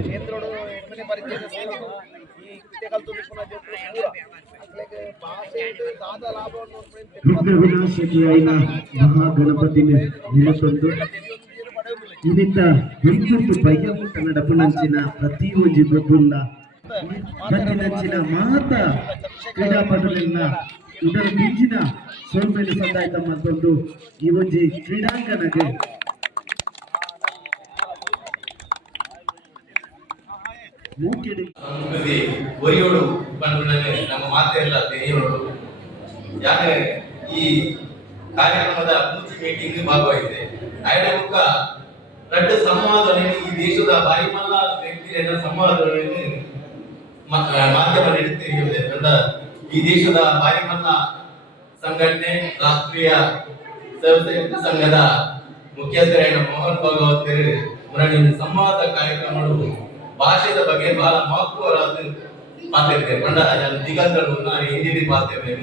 ಕೇಂದ್ರೋಡು ಎಂಟನೇ ಪರಿಚಯ ಸೇರೋದು ಈ ಲಾಭವನ್ನು ವಿಘ್ನ ವಿನಾಶಕಿಯಾಯಿನ ಮಹಾಗಣಪತಿನ ನೆನಪೊಂದು ಇದರಿಂದ ಬೆಂಕುಟ್ಟು ಭಯಂ ಕನ್ನಡಪುನಂಚಿನ ಪ್ರತಿ ಒಂಜಿ ಗೊಬ್ಬುಲ್ಲ ನಂಚಿನ ಮಾತ ಕ್ರೀಡಾಪಟುಗಳನ್ನ ಉಡಲ ಮಿಂಚಿನ ಸೋಲ್ಮೇಲೆ ಸಂದಾಯಿತ ಮತ್ತೊಂದು ಈ ಒಂಜಿ ಒರಿಯೋಡು ಬಂದ್ಬಿಡನೆ ನಮ್ಮ ಯಾಕೆ ಈ ಕಾರ್ಯಕ್ರಮದ ಪೂಜೆ ಮೀಟಿಂಗ್ ಆಯ್ದ ಮುಖ ದೊಡ್ಡ ಈ ದೇಶದ ಬಾಯಿಮಲ್ಲ ವ್ಯಕ್ತಿಯನ್ನ ಸಂವಾದನೆ ಮಾಧ್ಯಮ ದೊಡ್ಡ ಈ ದೇಶದ ಬಾಯಿಮಲ್ಲ ಸಂಘಟನೆ, ರಾಷ್ಟ್ರೀಯ ಸ್ವಯಂ ಸಂಘದ ಮುಖ್ಯಸ್ಥರಾದ ಮೋಹನ್ ಭಾಗವತರು ಸಂವಾದ ಕಾರ್ಯಕ್ರಮಗಳು ಭಾಷೆದ ಬಗ್ಗೆ ಬಹಳ ಬಂಡ ಜನ ದಿಗಂತರು ನಾನು ಹಿಂದಿ ಮಾತೇವೆ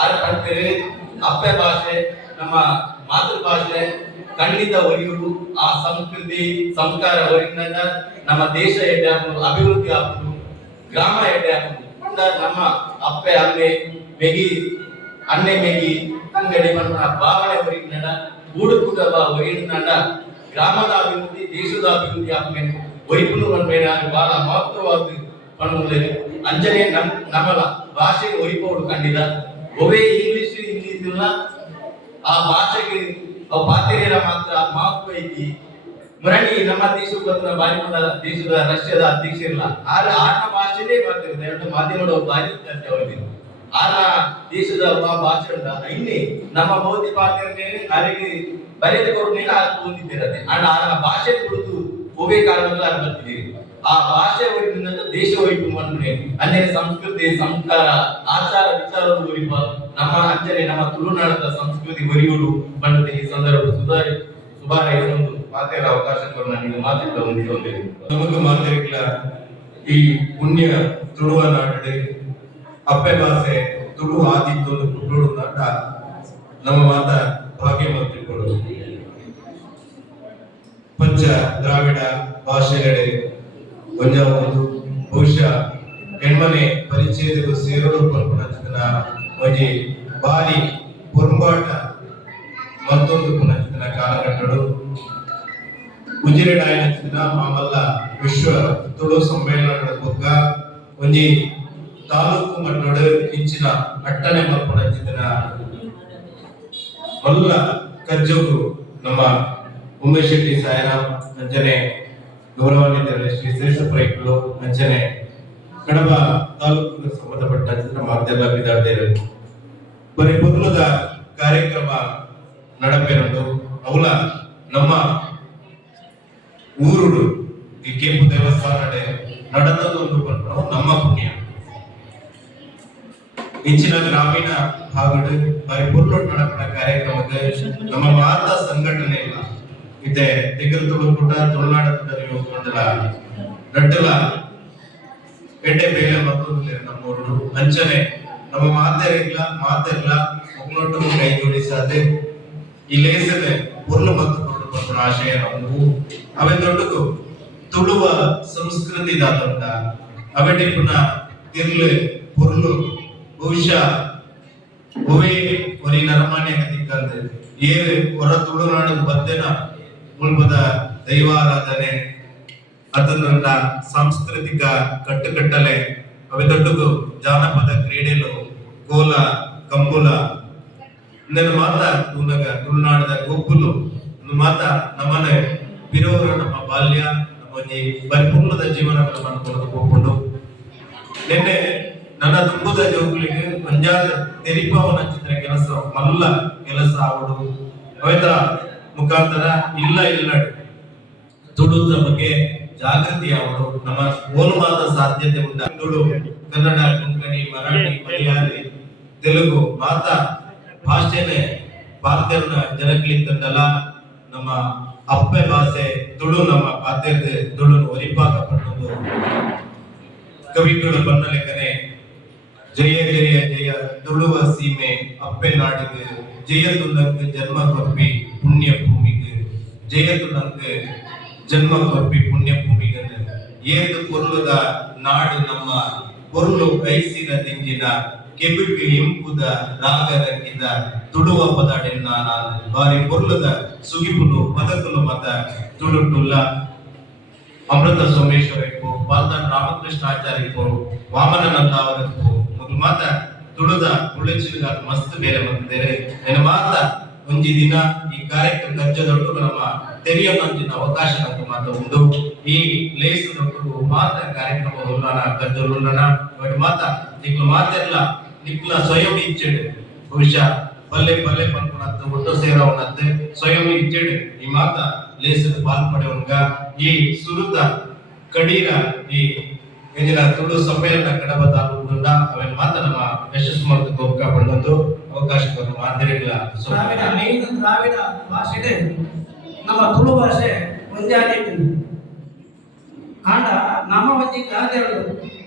ಆರ್ ಪಡ್ತೇವೆ ಅಪ್ಪೆ ಭಾಷೆ, ನಮ್ಮ ಮಾತೃಭಾಷೆ, ಖಂಡಿತ ಒಲಿಯುವುದು, ಆ ಸಂಸ್ಕೃತಿ, ಸಂಸ್ಕಾರ ಒಲಿಯಿಂದ ನಮ್ಮ ದೇಶ ಎಡ್ಡೆ ಹಾಕುದು ಅಭಿವೃದ್ಧಿ ಹಾಕುದು ಗ್ರಾಮ ಎಡ್ಡೆ ಹಾಕುದು ನಮ್ಮ ಅಪ್ಪೆ ಅಮ್ಮೆ ಮೆಗಿ ಅಣ್ಣೆ ಮೆಗಿ, ಅಂಗಡಿ ಮನ ಭಾವನೆ ಒರಿಗಿನ ಗೂಡುಕುಟ ಕುಟುಂಬ ಒರಿಗಿನ ಗ್ರಾಮದ ಅಭಿವೃದ್ಧಿ, ದೇಶದ ಅಭಿವೃದ್ಧಿ ಹಾಕಬೇಕು. ಒರಿಪುನು ಬಂದ್ಬೇಡ ಬಹಳ ಮಹತ್ವವಾಗಿ ಪಣ್ಣುಲೆ ಅಂಜನೆ ನಮ್ ನಮ್ಮಲ ಭಾಷೆ ಒರಿಪೋಡು ಕಂಡಿದ. ಒವೇ ಇಂಗ್ಲಿಷ್ ಇದಿಲ್ಲ ಆ ಭಾಷೆಗೆ ಅವು ಪಾತಿರಿಯರ ಮಾತ್ರ ಮಹತ್ವ ಐತಿ. ಮರಣಿ ನಮ್ಮ ದೇಶಕ್ಕೆ ಬಂದ ಬಾರಿ ದೇಶದ ರಷ್ಯಾದ ಅಧ್ಯಕ್ಷ ಇರಲ್ಲ. ಆದ್ರೆ ಆರ್ನ ಭಾಷೆನೇ ಬರ್ತಿರುತ್ತೆ ಎರಡು ಮಾಧ್ಯಮದ ಬಾರಿ ಚರ್ಚೆ ಅವರಿಗೆ ಆರ್ನ ದೇಶದ ಭಾಷೆ ಅಂತ. ಇನ್ನೇ ನಮ್ಮ ಮೋದಿ ಪಾತ್ರನೇ ಅವರಿಗೆ ಬರೆದ ಕೊರನೇ ಹೊಂದಿದ್ದಿರತ್ತೆ ಅಂಡ್ ಆರ್ನ ಭಾಷೆ ಕುರಿತು ಹೋಗಿ ಕಾರಣಗಳ ಅನ್ಬರ್ತಿದ್ದೀರಿ ಆ ಭಾಷೆ ಒಯ್ದು ದೇಶ ಒಯ್ದು ಬಂದ್ರೆ ಸಂಸ್ಕೃತಿ, ಸಂಸ್ಕಾರ, ಆಚಾರ ವಿಚಾರವನ್ನು ಒರಿಪ ನಮ್ಮ ಅಂಚನೆ, ನಮ್ಮ ತುಳುನಾಡದ ಸಂಸ್ಕೃತಿ ಒರಿಯುವುದು ಬಂದದ ಈ ಸಂದರ್ಭ ಸುಧಾರಿ ಸುಧಾರಿಸಲು ಮಾತಾಡ ಅವಕಾಶ ಕೊಡೋಣ ಮಾತಾಡ್ತಾ ಹೊಂದಿದೆ ನಮಗೂ ಮಾತಾಡಿಲ್ಲ ಈ ಪುಣ್ಯ ತುಳುವ ನಾಡಡೆ ಅಪ್ಪೆ ಭಾಷೆ ತುಳು ಆದಿತ್ತೊಂದು ಕುಟ್ಟೋಡು ನಾಟ ನಮ್ಮ ಮಾತ ಭಾಗ್ಯ ಮಾತಿಕೊಳ್ಳೋದು ಪಂಚ ದ್ರಾವಿಡ ಭಾಷೆಗಳೇ ಒಂದು ಬಹುಶಃ ಹೆಣ್ಮನೆ ಪರಿಚಯದ ಸೇರಲು ಪಂಪನ ಒಂಜಿ ಬಾರಿ ಪೊರ್ಂಬಾಟ ಮತ್ತೊಂದು ಪುನಃ ಕಾಲಘಟ್ಟಗಳು ಉಜಿರಡಾಯಿನ ಚಿತ್ರ ಮಾಮಲ್ಲ ವಿಶ್ವ ತುಳು ಸಮ್ಮೇಳನಗಳ ಬೊಕ್ಕ ಒಂಜಿ ತಾಲೂಕು ಮಟ್ಟದ ಇಂಚಿನ ಅಟ್ಟನೆ ಮಲ್ಪನ ಚಿನ್ನ ಮಲ್ಲ ಕಜ್ಜೋಗು ನಮ್ಮ ಉಮೇಶ್ ಶೆಟ್ಟಿ ಸಾಯಿರಾಮ್ ಅಂಜನೆ ಗೌರವಾನ್ವಿತ ಶ್ರೀ ಶ್ರೇಷ್ಠ ಪ್ರಯುಕ್ತರು ಅಂಜನೆ ಕಡಬ ತಾಲೂಕಿಗೆ ಸಂಬಂಧಪಟ್ಟ ಚಿತ್ರ ಮಾತೆಲ್ಲ ವಿದ್ಯಾರ್ಥಿಗಳು ಮೊದಲದ ಕಾರ್ಯಕ್ರಮ ನಡಪೇನೊಂದು ಅವಲ ನಮ್ಮ ಊರುಡು ಈ ಕೆಂಪು ದೇವಸ್ಥಾನ ನಡೆದದೊಂದು ಬಂದು ನಮ್ಮ ಪುಣ್ಯ. ಇಂಚಿನ ಗ್ರಾಮೀಣ ಭಾಗಡು ಪರಿಪೂರ್ಣ ನಡಪನ ಕಾರ್ಯಕ್ರಮಕ್ಕೆ ನಮ್ಮ ಮಾತಾ ಸಂಘಟನೆ ಇಲ್ಲ. ಇದೆ ದಿಗಲ್ ತುಳುಕೂಟ ತುಳುನಾಡ ಮಂಡಲ ರಡ್ಡಲ ಎಡ್ಡೆ ಬೇಲೆ ಮತ್ತೊಂದು ನಮ್ಮ ಊರು. ಅಂಚನೆ, ನಮ್ಮ ಮಾತೆರಿಲ್ಲ ಮಾತೆಲ್ಲ ಒಗ್ನೊಟ್ಟು ಕೈ ಜೋಡಿಸದೆ ಈ ಲೇಸದೆ ಪುರ್ಲು ಮತ್ತು ಬಂದ ಆಶಯ ನಮ್ಮು ಅವೆ ದೊಡ್ಡದು, ತುಳುವ ಸಂಸ್ಕೃತಿ ದಾತೊಂಡ ಅವೆಡೆ ಪುನಃ ತಿರ್ಲು ಉರ್ಲು ಬಹುಶಃ ಒವೇ ಒರಿ ನರಮಾನ್ಯ ದಿಕ್ಕಂದು ಏ ಹೊರ ತುಳುನಾಡು ಬದ್ದೆನ ಮುಲ್ಪದ ದೈವಾರಾಧನೆ ಅದನ್ನ ಸಾಂಸ್ಕೃತಿಕ ಕಟ್ಟುಕಟ್ಟಲೆ ಅವೆ ದೊಡ್ಡದು ಜಾನಪದ ಕ್ರೀಡೆಲು ಕೋಲ, ಕಂಬುಲ ಇಂದನ ಮಾತ ತುನಗ ತುಳುನಾಡದ ಗೊಬ್ಬುಲು ಮಾತ ನಮ್ಮನೆ ಬಿರೋರ ನಮ್ಮ ಬಾಲ್ಯ ನಮ್ಮ ಪರಿಪೂರ್ಣದ ಜೀವನ ನಮ್ಮ ಕೊಡುಕೊಂಡು ನಿನ್ನೆ ನನ್ನ ತುಂಬುದ ಜೋಗುಲಿಗೆ ಪಂಜಾಬ್ ತೆರಿಪವನ ಚಿತ್ರ ಕೆಲಸ, ಮಲ್ಲ ಕೆಲಸ ಆವಡು. ಅವೆತ ಮುಖಾಂತರ ಇಲ್ಲ ಇಲ್ಲ ತುಳುದ ಬಗ್ಗೆ ಜಾಗೃತಿ ಅವರು ನಮ್ಮ ಮೂಲವಾದ ಸಾಧ್ಯತೆ ಉಂಟು. ತುಳು, ಕನ್ನಡ, ಕೊಂಕಣಿ, ಮರಾಠಿ, ಮಲಯಾಳಿ, ತೆಲುಗು, ಮಾತಾ, ಭಾಷೆನೆ ಭಾರತೀಯ ಜನಕ್ಲಿತ್ತಲ್ಲ ನಮ್ಮ ಅಪ್ಪೆ ಭಾಷೆ, ತುಳು ನಮ್ಮ ಪಾತ್ರದ ತುಳು ಒರಿಪಾಕ ಕವಿಗಳು ಬಣ್ಣ ಲೆಕ್ಕನೆ ಜಯ ಜಯ ಜಯ, ತುಳುವ ಸೀಮೆ, ಅಪ್ಪೆ ನಾಡಿಗೆ, ಜಯ ತುಲಂಗ್ ಜನ್ಮ ಕೊಪ್ಪಿ ಪುಣ್ಯ ಭೂಮಿಗೆ ಜಯ ஜென்ம ಕೊಪ್ಪಿ ಪುಣ್ಯ ಭೂಮಿಗೆ ಏದು நாடு ನಾಡು ನಮ್ಮ ಪೊರ್ಲು ಬಯಸಿದ ತಿಂಜಿನ ಕೆಬಿಪಿ ಇಂಪುದ ರಾಗರಕ್ಕಿದ ತುಡುವ ಪದಾಡಿನ ನಾನು. ಬಾರಿ ಪೊರ್ಲುದ ಸುಗಿಪುಲು ಪದಕುಲು ಮತ ತುಳುಟುಲ್ಲ. ಅಮೃತ ಸೋಮೇಶ್ವರಕ್ಕೂ ಬಾಲ್ತಾನ್ ರಾಮಕೃಷ್ಣ ಆಚಾರ್ಯಕ್ಕೂ, ವಾಮನನಂದ ಅವರಕ್ಕೂ ಮೊದಲು ಮಾತ ತುಳುದ ಉಳಿಚಿದ ಮಸ್ತ್ ಬೇರೆ ಬಂದಿದ್ದೇನೆ ನನ್ನ ಮಾತ ಒಂಜಿ ದಿನ ಈ ಕಾರ್ಯಕ್ರಮ ಗಜ್ಜದೊಟ್ಟು ನಮ್ಮ ತೆರೆಯೊಂದಿನ ಅವಕಾಶ ನಮಗೆ ಮಾತ್ರ ಉಂಡು ಈ ಲೇಸ್ ದೊಟ್ಟು ಮಾತ್ರ ಕಾರ್ಯಕ್ರಮ ಉಲ್ಲನ ಗಜ್ಜಲು ಉಲ್ಲನ. ಬಟ್ ಮಾತ ನಿಕ್ಲು ಮಾತೆಲ್ಲ ನಿಕ್ಲ ಸ್ವಯಂ ಇಚ್ಚೆಡು ಬಹುಶಃ ಪಲ್ಲೆ ಪಲ್ಲೆ ಪನ್ಪುನತ್ತು ಒಟ್ಟು ಸೇರವನತ್ತೆ. ಸ್ವಯಂ ಇಚ್ಚೆಡು ಈ ಮಾತ ಲೇಸದ ಪಾಲ್ಪಡೆವಂಗ ಈ ಸುರುತ, ಕಡೀರ, ಈ ಇಂದಿನ ತುಳು ಸಮ್ಮೇಳನ ಕಡಬ ತಾಲೂಕುಂಡ ಅವೆಲ್ಲ ಮಾತ ನಮ್ಮ ಯಶಸ್ಸು ಮಾಡ್ತು ಗೋಪಕ ಪಡೆದದ್ದು ಅವಕಾಶವನ್ನು ಮಾಧ್ಯಮಗಳ ದ್ರಾವಿಡ ಮೇನ್ ದ್ರಾವಿಡ ಭಾಷೆ ನಮ್ಮ ತುಳು ಭಾಷೆ ಆಗಿತ್ತು. ಆಂಡ ನಮ್ಮ ಒಂಜಿ ಗಾದೆಗಳು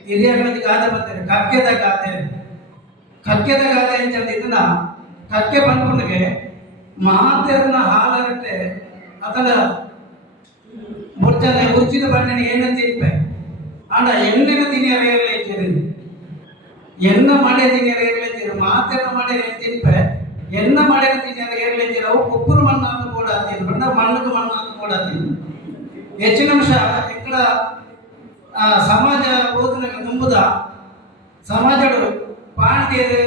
ಹಿರಿಯಗಳದ್ದು ಗಾದೆ ಬರ್ತಾರೆ ಕಕ್ಕೆದ ಗಾದೆ. ಕಕ್ಕೆದ ಗಾದೆ ಅಂತ ಇದನ್ನ ಕಕ್ಕೆ ಬಂದ್ಕೊಂಡ್ಗೆ ಮಾತೆರ್ನ ಹಾಲರಟ್ಟೆ ಅದರ ಬೊಚ್ಚನೆ ಉಚ್ಚಿದ ಬಣ್ಣನ ಏನಂತ ಇಪ್ಪೆ ಆಂಡ ಎಣ್ಣಿನ ತಿನಿಯರೆಲ್ಲ ಇದ್ದೀರಿ ಎನ್ನ ದಿನ ತಿನ್ನಿಯರ ಇರ್ಲಿದ್ದೀರ ಮಾತೆನ ಮಡೆ ತಿನ್ಪೆ ಎನ್ನ ಮಡೆ ತಿನ್ನಿಯರ ಇರ್ಲಿದ್ದೀರ ಅವು ಕುಕ್ಕುರು ಮಣ್ಣಾಂತ ಕೂಡ ಹತ್ತೀನಿ ಬಂಡ ಮಣ್ಣಕ್ಕೆ ಮಣ್ಣಾಂತ ಕೂಡ ಹತ್ತೀನಿ ಹೆಚ್ಚಿನ ಅಂಶ ಎಕ್ಕಡ ಆ, ಸಮಾಜ ಓದಿನಾಗ ತುಂಬುದ ಸಮಾಜಡು ಪಾಂಡ್ಯರು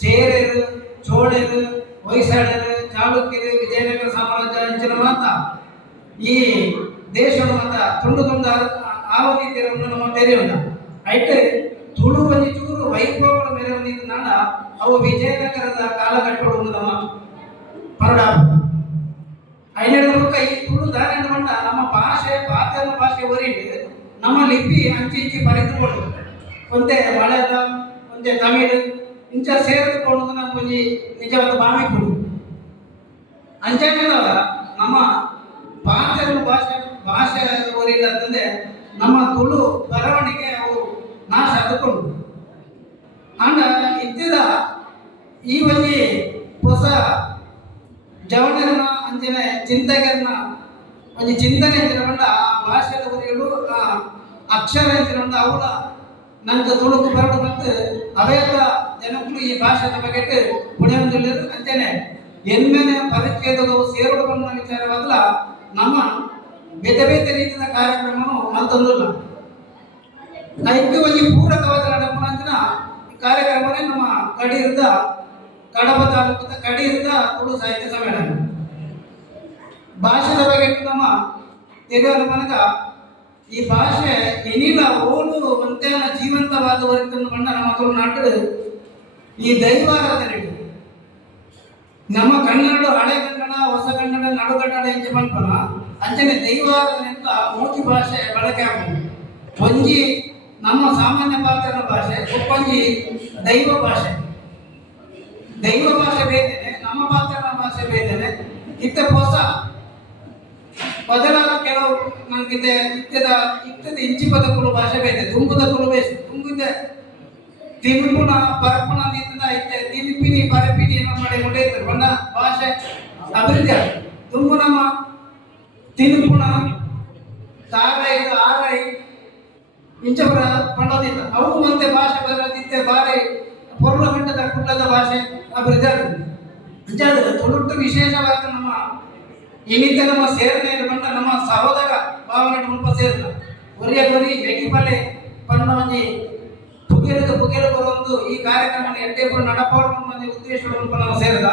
ಚೇರರು ಚೋಳರು ಹೊಯ್ಸಳರು ಚಾಲುಕ್ಯರು ವಿಜಯನಗರ ಸಾಮ್ರಾಜ್ಯ ಹೆಚ್ಚಿನ ಮಾತ ಈ ದೇಶದ ಮತ ತುಂಡು ತುಂಡ ಆವತಿ ನಮ್ಮ ತೆರೆಯುಂಡ ಐಟೆ ತುಳು ಬಂದಿ ಚೂರು ವೈಭವಗಳ ಮೇಲೆ ಬಂದಿದ್ದು ನಾಡ ಅವು ವಿಜಯನಗರದ ಕಾಲ ನಮ್ಮ ಪರಡ ಐನೂರು ಈ ತುಳು ದಾರಿನ ಮಂಡ ನಮ್ಮ ಭಾಷೆ ಪಾತ್ರ ಭಾಷೆ ಒರಿ ನಮ್ಮ ಲಿಪಿ ಅಂಚಿ ಇಂಚಿ ಬರೆದುಕೊಂಡು ಒಂದೇ ಮಳೆದ, ಒಂದೇ ತಮಿಳು ಇಂಚ ಸೇರಿದುಕೊಂಡು ನಮ್ಮ ಒಂಜಿ ನಿಜವಾದ ಭಾವಿ ಕೊಡು ಅಂಚಾಗಿಲ್ಲ ನಮ್ಮ ಪಾತ್ರ ಭಾಷೆ ಭಾಷೆ ಒರಿಲ್ಲ ಅಂತಂದ್ರೆ ನಮ್ಮ ತುಳು ಬರವಣಿಗೆ ಅವು ನಾಶ ಆದುಕೊಂಡು ಅಂಡ ಇದ್ದಿದ ಈ ಒಂಜಿ ಹೊಸ ಜವನರನ್ನ ಅಂಚಿನ ಚಿಂತಕರನ್ನ ಒಂಜಿ ಚಿಂತನೆ ಅಂತ ಆ ಭಾಷೆದ ಉರಿಗಳು ಆ ಅಕ್ಷರ ಅಂತ ಅವಳ ನಂಗೆ ತುಳುಕು ಬರಡು ಬಂತು ಅವೆಲ್ಲ ಜನಕ್ಕೂ ಈ ಭಾಷೆದ ಬಗ್ಗೆ ಪುಣ್ಯವಂతులు ಅಂತೇನೆ. ಎನ್ಮೆನೆ ಪರಿಚಯದವು ಸೇರುಡು ಬಂದ ವಿಚಾರವಾದಲ ನಮ್ಮ ಬೇತೆ ಬೇತೆ ರೀತಿಯ ಕಾರ್ಯಕ್ರಮವನ್ನು ಮಲ್ತಂದಿಲ್ಲ ಐಕ್ಯವಾಗಿ ಒಂದು ಪೂರಕವಾದ ನಡಪನಂಚಿನ ಕಾರ್ಯಕ್ರಮನೇ ನಮ್ಮ ಕಡೀರದ, ಕಡಬ ತಾಲೂಕದ ಕಡೀರದ ತುಳು ಸಾಹಿತ್ಯ ಸಮ್ಮೇಳನ. ಭಾಷೆದ ಬಗ್ಗೆ ನಮ್ಮ ತೆರೆಯಲು ಮನಕ ಈ ಭಾಷೆ ಎನಿಲ ಓಡು ಒಂದೇನ ಜೀವಂತವಾದವರಿದ್ದನ್ನು ಕಂಡ ನಮ್ಮ ತುಳುನಾಡು ಈ ದೈವಾರಾಧನೆ ನಮ್ಮ ಕನ್ನಡ ಹಳೆ ಕನ್ನಡ, ಹೊಸ ಕನ್ನಡ, ನಡು ಕನ್ನಡ ಇಂಚೆ ಪಂಪನ ಅಂಚನೆ ದೈವಾರಾಧನೆಯಿಂದ ಮೋಚಿ ಭಾಷೆ ಬಳಕೆ ಆಗುವುದು ಒಂಜಿ ನಮ್ಮ ಸಾಮಾನ್ಯ ಪಾತ್ರರ ಭಾಷೆ, ಒಪ್ಪಂಜಿ ದೈವ ಭಾಷೆ. ದೈವ ಭಾಷೆ ಬೇತೇನೆ ನಮ್ಮ ಪಾತ್ರ ಭಾಷೆ ಬೇತೇನೆ ಇತ್ತ ಹೊಸ ಬದಲಾದ ಕೆಲವು ನನಗಿದೆ ನಿತ್ಯದ ಇತ್ತದ ಇಂಚಿ ಕುಲ ಭಾಷೆ ಬೇತೆ. ತುಂಬುದ ಕುಲು ಬೇಸು ತುಂಬಿದ ತಿರುಪುನ ಪರಪುನ ನಿಂತದ ಇತ್ತೆ. ದಿಮಿಪಿನಿ ಪರಪಿನಿ ಮಾಡಿ ಮುಂದೆ ಬಣ್ಣ, ಭಾಷೆ, ಅಭಿವೃದ್ಧಿ. ತುಂಬು ನಮ್ಮ ತಿರುಪುನ ತಾರೈ ಆರೈ ಇಂಚಪುರ ಪಂಡೋದಿತ್ತ ಅವು ಮತ್ತೆ ಭಾಷೆ ಬರದಿತ್ತೆ, ಬಾರಿ ಪೊರ್ಲ ಗಂಟದ ಕುಟ್ಲದ ಭಾಷೆ ಅಭಿವೃದ್ಧಿ ಅಂಚಾದ್ರೆ ತುಳುಟ್ಟು ವಿಶೇಷವಾದ ನಮ್ಮ ಇನ್ನಿತ ನಮ್ಮ ಸೇರ್ನೆ ಬಂದ ನಮ್ಮ ಸಹೋದರ ಭಾವನೆ ಸೇರಿದ. ಸೇರ್ನ ಒರಿಯ ಗೊರಿ ಪಲ್ಲೆ ಪನ್ನ ಮಂದಿ ಪುಗೇರದ ಪುಗೇರ ಬರೋದು ಈ ಕಾರ್ಯಕ್ರಮ ಎಡ್ಡೆ ನಡಪಾಡು ಮಂದಿ ಉದ್ದೇಶ ನಾವು ಸೇರಿದ.